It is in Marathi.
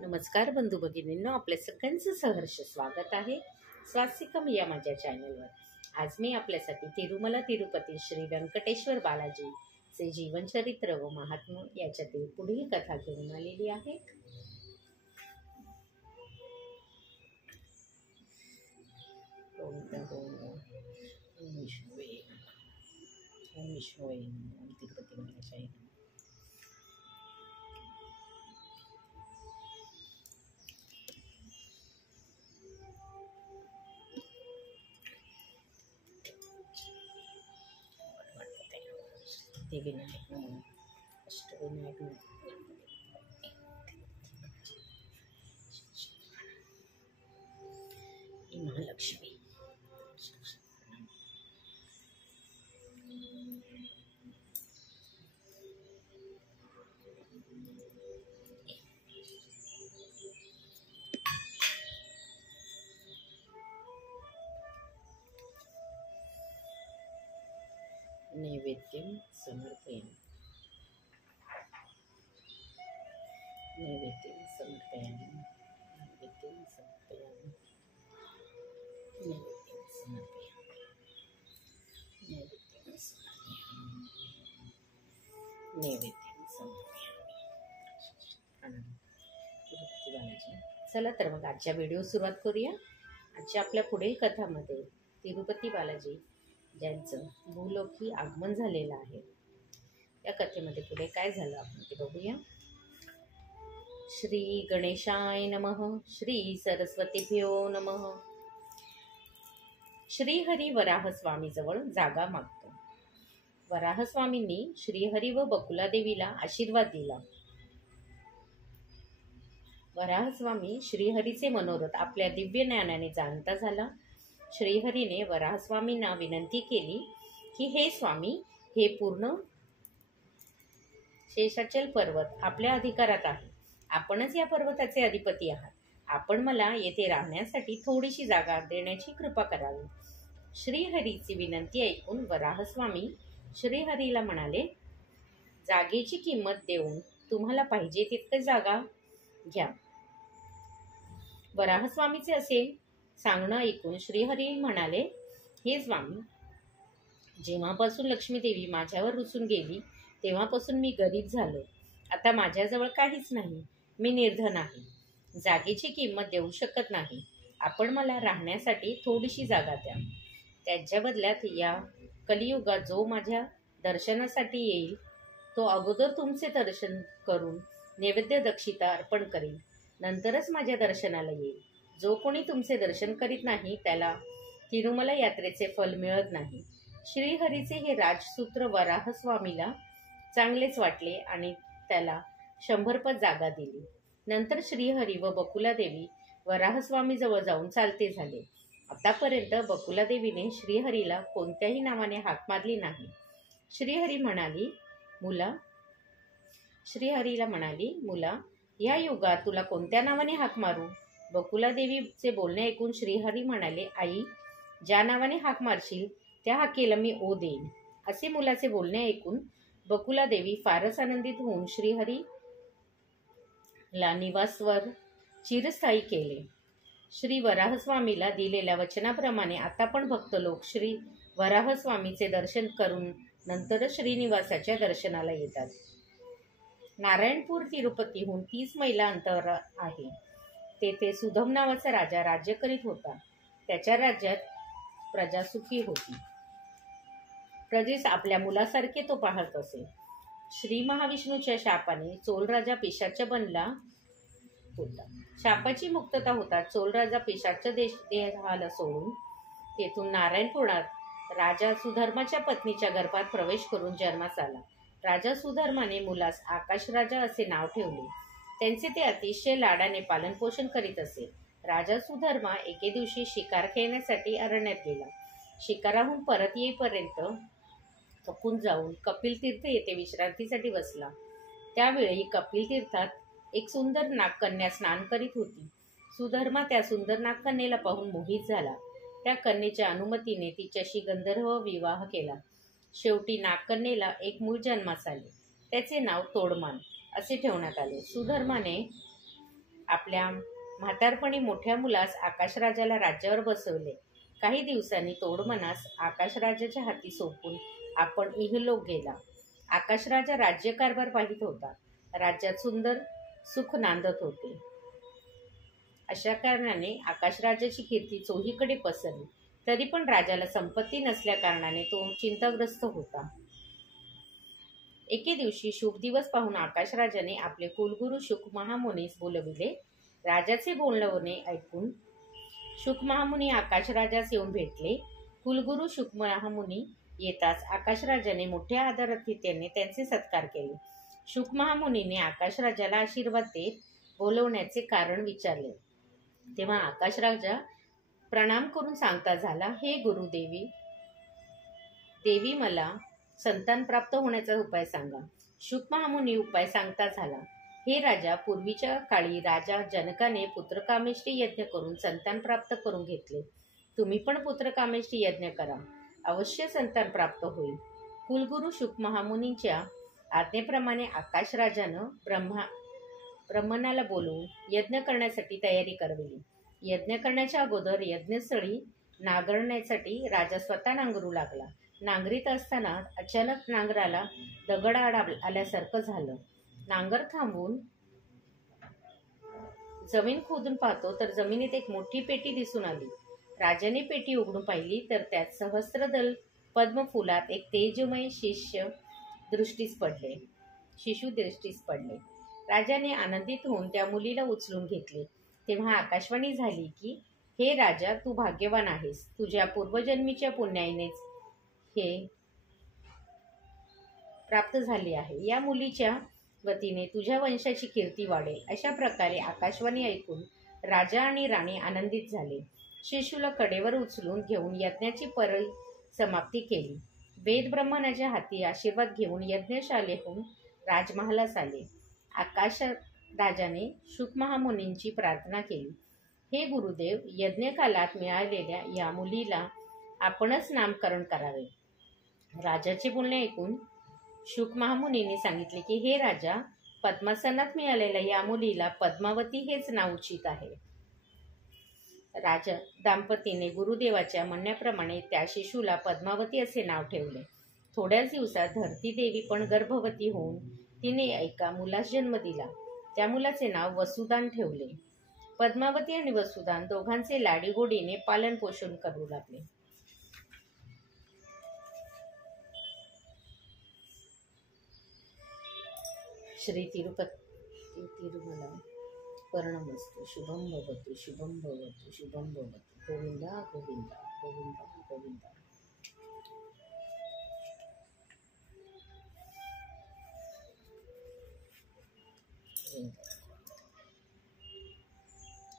नमस्कार बंधू भगिनींनो, आपल्या सगळ्यांचं सहर्ष स्वागत आहे स्वास्तिकम या माझ्या चॅनलवर। आज मी आपल्यासाठी तिरुमला तिरुपती श्री व्यंकटेश्वर बालाजीचे जीवनचरित्र व महात्म्य याच्यातील पुढील कथा घेऊन आलेली आहे। तिरुपती बालाजी विनायक अष्टविनायक महालक्ष्मी नैवेद्यं समर्पयामि। नैवेद्यं समर्पयामि। नैवेद्यं समर्पयामि। नैवेद्यं समर्पयामि। नैवेद्यं समर्पयामि। नैवेद्यं समर्पयामि। तिरुपती बालाजी। चला तर मग आजच्या व्हिडिओ सुरुवात करूया। आजच्या आपल्या पुढील कथामध्ये तिरुपती बालाजी ज्यांचं भूलोकी आगमन झालेलं आहे, या कथेमध्ये पुढे काय झालं आपण ते बघूया। श्री गणेशाय नमः। श्री सरस्वतीभ्यो नमः। श्रीहरी वराहस्वामी जवळ जागा मागतो। वराहस्वामींनी श्रीहरी व बकुलादेवीला आशीर्वाद दिला। वराहस्वामी श्रीहरीचे मनोरथ आपल्या दिव्य ज्ञानाने जाणता झाला। श्रीहरीने वराहस्वामींना विनंती केली की हे स्वामी, हे पूर्ण शेषाचल पर्वत आपल्या अधिकारात आहे। आपणच या पर्वताचे अधिपती आहात। आपण मला येथे राहण्यासाठी थोडीशी जागा देण्याची कृपा करावी। श्रीहरीची विनंती ऐकून वराहस्वामी श्रीहरीला म्हणाले, जागेची किंमत देऊन तुम्हाला पाहिजे तितकी जागा घ्या। वराहस्वामीचे असे सांगणं ऐकून श्रीहरी म्हणाले, हे स्वामी, जेव्हापासून लक्ष्मीदेवी माझ्यावर रुसून गेली तेव्हापासून मी गरीब झालो। आता माझ्याजवळ काहीच नाही। मी निर्धन आहे, जागेची किंमत देऊ शकत नाही। आपण मला राहण्यासाठी थोडीशी जागा द्या। त्याच्या बदल्यात या कलियुगात जो माझ्या दर्शनासाठी येईल तो अगोदर तुमचे दर्शन करून नैवेद्य दक्षिणा अर्पण करेल, नंतरच माझ्या दर्शनाला येईल। जो कोणी तुमचे दर्शन करीत नाही त्याला तिरुमला यात्रेचे फल मिळत नाही। श्रीहरीचे हे राजसूत्र वराहस्वामीला चांगलेच वाटले आणि त्याला 100 पट जागा दिली। नंतर श्रीहरी व बकुलादेवी वराहस्वामीजवळ जाऊन चालते झाले। आतापर्यंत बकुलादेवीने श्रीहरीला कोणत्याही नावाने हाक मारली नाही। श्रीहरीला म्हणाली, मुला, या युगात तुला कोणत्या नावाने हाक मारू? बकुलादेवीचे बोलणे ऐकून श्रीहरी म्हणाले, आई, ज्या नावाने हाक मारशील त्या हाकेला मी ओ देईन। असे मुलाचे बोलणे ऐकून बकुलादेवी फारच आनंदित होऊन श्रीहरीला निवासवर चिरस्थायी केले। श्री वराहस्वामीला दिलेल्या वचनाप्रमाणे आता पण भक्त लोक श्री वराहस्वामीचे दर्शन करून नंतरच श्रीनिवासाच्या दर्शनाला येतात। नारायणपूर तिरुपतीहून 30 मैल अंतर आहे। तेथे सुधम नावाचा राजा राज्य करीत होता। त्याच्या राज्यात प्रजा सुखी होती। प्रजेस आपल्या मुलासारखे तो पाहत असे। श्री महाविष्णूच्या शापाने चोल राजा पिशाच बनला होता। शापाची मुक्तता होताच चोल राजा पिशाच देहाला सोडून तेथून नारायणपुरात राजा सुधर्माच्या पत्नीच्या गर्भात प्रवेश करून जन्मास आला। राजा सुधर्माने मुलास आकाशराजा असे नाव ठेवले। त्यांचे ते अतिशय लाडाने पालनपोषण करीत असे। राजा सुधर्मा एके दिवशी शिकार खेळण्यासाठी अरण्यात गेला। शिकाराहून परत येईपर्यंत थकून जाऊन कपिल तीर्थ येथे विश्रांतीसाठी बसला। त्यावेळी कपिल तीर्थात एक सुंदर नागकन्या स्नान करीत होती। सुधर्मा त्या सुंदर नागकन्येला पाहून मोहित झाला। त्या कन्येच्या अनुमतीने तिच्याशी गंधर्व विवाह केला। शेवटी नागकन्येला एक मूल जन्मास आले। त्याचे नाव तोडमान असे ठेवण्यात आले। सुधर्माने आपल्या म्हातारपणी मोठ्या मुलास आकाशराजाला राज्यावर बसवले. काही दिवसांनी तोडमनास आकाशराजाच्या हाती सोपून आपण इहलोक गेला. आकाशराजा राज्यकारभार पाहित होता. राज्यात सुंदर सुख नांदत होते. अशा कारणाने आकाशराजाची कीर्ती चोहीकडे पसरली. तरी पण राजाला संपत्ती नसल्या कारणाने तो चिंताग्रस्त होता. एके दिवशी शुभ दिवस पाहून आकाशराजाने आपले कुलगुरू शुक महामुनीस बोलविले. राजाचे बोलणे ऐकून शुक महामुनी आकाशराजास येऊन भेटले. कुलगुरू शुक महामुनी येताच आकाशराजाने मोठ्या आदरातिथ्याने त्यांचे सत्कार केले. शुक महामुनीने आकाशराजाला आशीर्वाद देत बोलवण्याचे कारण विचारले. तेव्हा आकाशराजा प्रणाम करून सांगता झाला, हे गुरुदेवी देवी, मला संतान प्राप्त होण्याचा उपाय सांगा. शुक महामुनी उपाय सांगता झाला, हे राजा, पूर्वीच्या काळी राजा जनकाने पुत्रकामेष्टी यज्ञ करून संतान प्राप्त करून घेतले. तुम्ही पण पुत्रकामेष्टी यज्ञ करा, अवश्य संतान प्राप्त होईल. कुलगुरू शुक महामुनींच्या आज्ञेप्रमाणे आकाशराजानं ब्राह्मणाला बोलवून यज्ञ करण्यासाठी तयारी करविली. यज्ञ करण्याच्या अगोदर यज्ञस्थळी नांगरण्यासाठी राजा स्वतः नांगरू लागला. नांगरीत असताना अचानक नांगराला दगड आल्यासारखं झालं. नांगर थांबवून जमीन खोदून पाहतो तर जमिनीत एक मोठी पेटी दिसून आली. राजाने पेटी उघडून पाहिली तर त्यात सहस्त्रदल पद्मफुलात एक तेजमय शिशु दृष्टीस पडले. राजाने आनंदित होऊन त्या मुलीला उचलून घेतले. तेव्हा आकाशवाणी झाली की, हे राजा, तू भाग्यवान आहेस. तुझ्या पूर्वजन्मीच्या पुण्यानेच हे प्राप्त झाले आहे. या मुलीच्या वतीने तुझ्या वंशाची कीर्ती वाढेल. अशा प्रकारे आकाशवाणी ऐकून राजा आणि राणी आनंदित झाले. शिशूला कडेवर उचलून घेऊन यज्ञाची परिसमाप्ती केली. वेद ब्राह्मणाच्या हाती आशीर्वाद घेऊन यज्ञशालेहून राजमहालास आले. आकाश राजाने शुक महामुनींची प्रार्थना केली, हे गुरुदेव, यज्ञकालात मिळालेल्या या मुलीला आपणच नामकरण करावे. राजाचे बोलणे ऐकून शुक महामुनीने सांगितले की, हे राजा, पद्मासनात मिळालेल्या या मुलीला पद्मावती हेच नाव उचित आहे. राजा दाम्पतीने गुरुदेवाच्या म्हणण्याप्रमाणे त्या शिशूला पद्मावती असे नाव ठेवले. थोड्याच दिवसात धरती देवी पण गर्भवती होऊन तिने एका मुलास जन्म दिला. त्या मुलाचे नाव वसुदान ठेवले. पद्मावती आणि वसुदान दोघांचे लाडीगोडीने पालन पोषण करू लागले. श्री तिरुपती तिरुमला पर्णमस्तु. शुभम भवतु, शुभम भवतु, शुभम भवतु. गोविंदा गोविंदा गोविंदा गोविंदा.